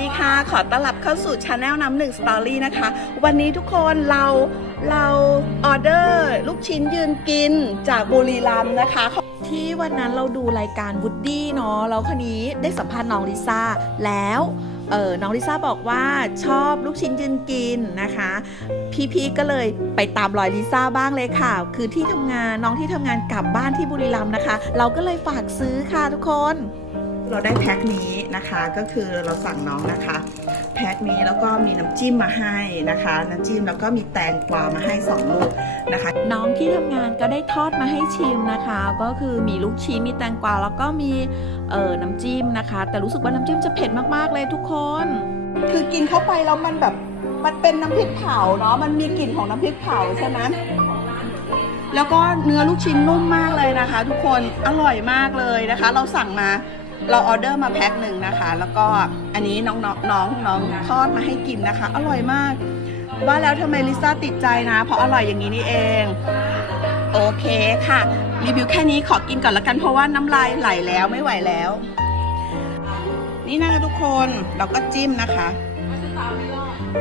ดีค่ะ ขอต้อนรับเข้าสู่ชาแนลน้ำหนึ่งสตอรี่นะคะ วันนี้ทุกคนเราเราออเดอร์ลูกชิ้นยืนกินจากบุรีรัมย์นะคะ ที่วันนั้นเราดูรายการวูดดี้เนาะแล้วคนนี้ได้สัมภาษณ์น้องลิซ่าแล้วเออน้องลิซ่าบอกว่าชอบลูกชิ้นยืนกินนะคะ พี่พีก็เลยไปตามรอยลิซ่าบ้างเลยค่ะ คือที่ทำงานน้องที่ทำงานกลับบ้านที่บุรีรัมย์นะคะ เราก็เลยฝากซื้อค่ะทุกคน เราได้แพ็คนี้นะคะก็คือเราสั่งน้องนะคะ แพ็คนี้แล้วก็มีน้ำจิ้มมาให้นะคะ น้ำจิ้มแล้วก็มีแตงกวามาให้สองลูกนะคะ น้องที่ทำงานก็ได้ทอดมาให้ชิมนะคะ ก็คือมีลูกชิ้นมีแตงกวาแล้วก็มีเอ่อน้ำจิ้มนะคะ แต่รู้สึกว่าน้ำจิ้มจะเผ็ดมากๆเลยทุกคน คือกินเข้าไปแล้วมันแบบมันเป็นน้ำพริกเผาเนาะมันมีกลิ่นของน้ำพริกเผาใช่ไหมแล้วก็เนื้อลูกชิ้นนุ่มมากเลยนะคะ ทุกคนอร่อยมากเลยนะคะ เราสั่งมา เราออเดอร์มาแพ็คหนึ่งนะคะ แล้วก็อันนี้น้องน้องน้องทอดมาให้กินนะคะ อร่อยมาก ว่าแล้วทำไมลิซ่าติดใจนะ เพราะอร่อยอย่างนี้นี่เอง โอเคค่ะ รีวิวแค่นี้ขอกินก่อนละกันเพราะว่าน้ำลายไหลแล้วไม่ไหวแล้ว นี่นะคะทุกคนเราก็จิ้มนะคะ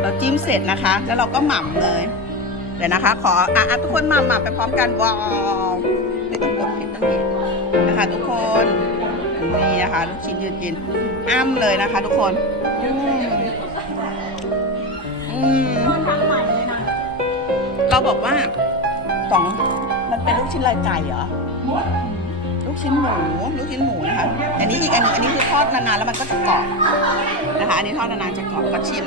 เราจิ้มเสร็จนะคะ แล้วเราก็หม่ำเลยเดี๋ยวนะคะ ขออะทุกคนหม่ำหม่ำไปพร้อมกันว้าวไม่ต้องกดไม่ต้องเห็นนะคะ ทุกคน นะคะลูกชิ้นยืนกินอ้ำเลยนะคะ ทุกคนอืมอืมเราบอกว่าสองมันเป็นลูกชิ้นลายไก่เหรอลูกชิ้นหมูลูกชิ้นหมูนะคะอันนี้อีกอันหนึงอันนี้คือทอดนานๆแล้วมันก็จะกรอบนะคะ อันนี้ทอดนานๆจะกรอบก็ชิม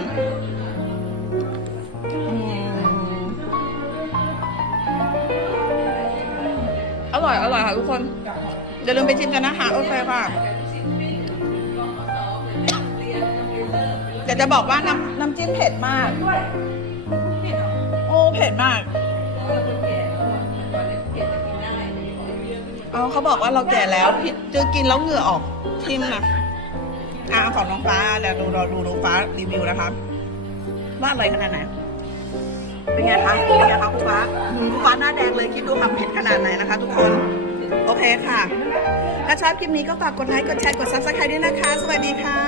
อืมอร่อยอร่อยค่ะทุกคนอย่าลืมไปชิมกันนะคะโอเคค่ะ อยากจะบอกว่าน้ำน้ำจิ้มเผ็ดมาก โอ้เผ็ดมาก เอาเขาบอกว่าเราแก่แล้วพิษจะกินแล้วเหงื่อออกชิมนะอ่าของน้องฟ้าเดี๋ยวดูเราดูน้องฟ้ารีวิวนะคะว่าอร่อยขนาดไหน เป็นไงคะ เป็นไงคะคุณฟ้าอืมคุณฟ้าหน้าแดงเลยคิดดูความเผ็ดขนาดไหนนะคะ ทุกคน โอเคค่ะ ถ้าชอบคลิปนี้ก็ฝากกดไลค์ กดแชร์ กดซับสไครต์ด้วยนะคะ สวัสดีค่ะ